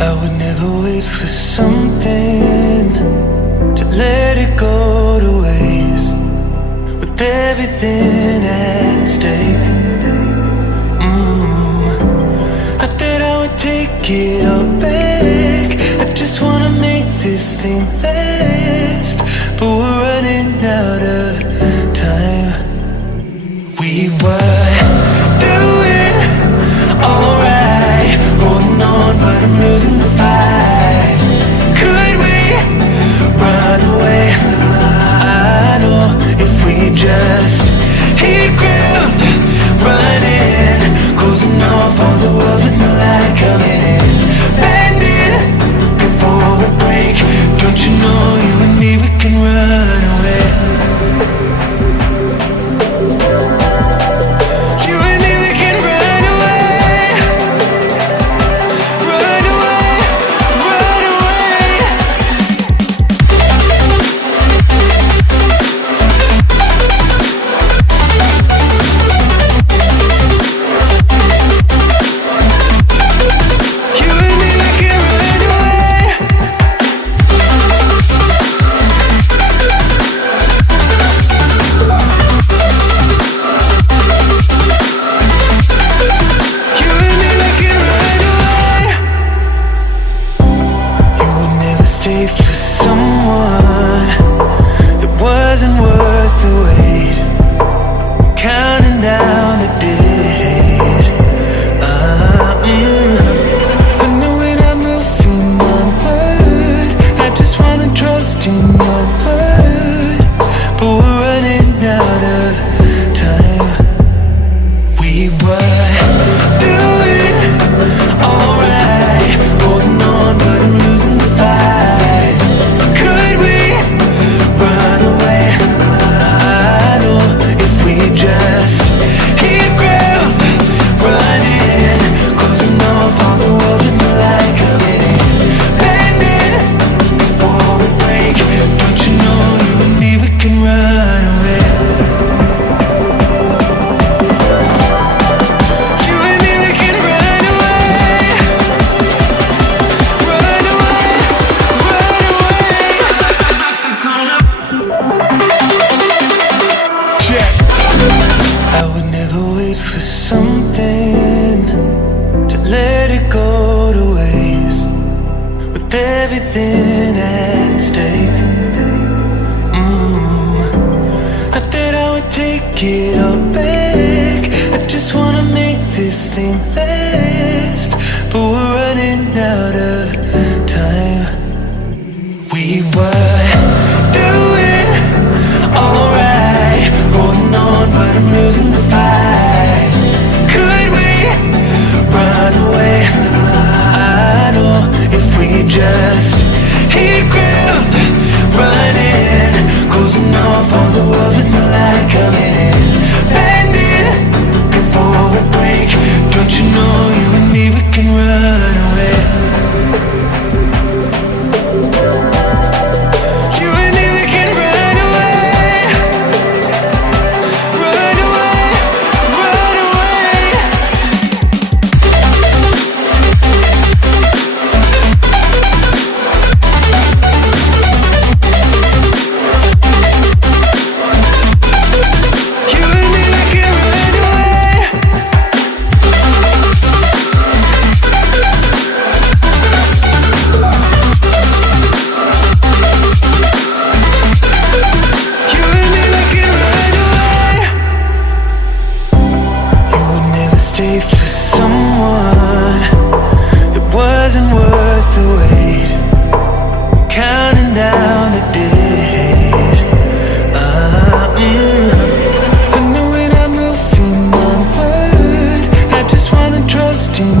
I would never wait for something to let it go to waste, with everything at stake. I thought I would take it all back. I just wanna make this thing last, but we're running out of time. We were doing alright, holding on, but I'm losing the fight. Could we run away? I know if we just hit ground, running, closing off all the world with no light coming in, bending before we break. Don't you know you and me, we can run away. You and me, we can run away. Run away, run away. You and me, we can run away. You and me, we can run away. You would never stay for someone that wasn't worth the wait. Counting down the days. I know when I'm moving onward, I just wanna trust in your word, but we're running out of time. We were doing alright, holding on, but I'm losing the fight. Could we run away? I know if we just hit ground, running, closing off all the world with no light coming in, bending before we break. Don't you know you and me, we can run away. You and me, we can run away. Run away, run away. I would never wait for something to let it go to waste, with everything at stake. I thought I would take it all back. I just wanna make this thing last, but we're running out of time. We were doing alright, holding on, but I'm losing the fight. Could we run away? I know if we just hit ground, running, closing off all the world with no light coming in, bending before we break. Don't you know you and me, we can run away. You and me, we can run away. Run away, run away. You and me, we can run away. You and me, we can run away. You would never stay for someone that wasn't worth the wait. Counting down the days. I know when I'm moving onward, I just wanna trust in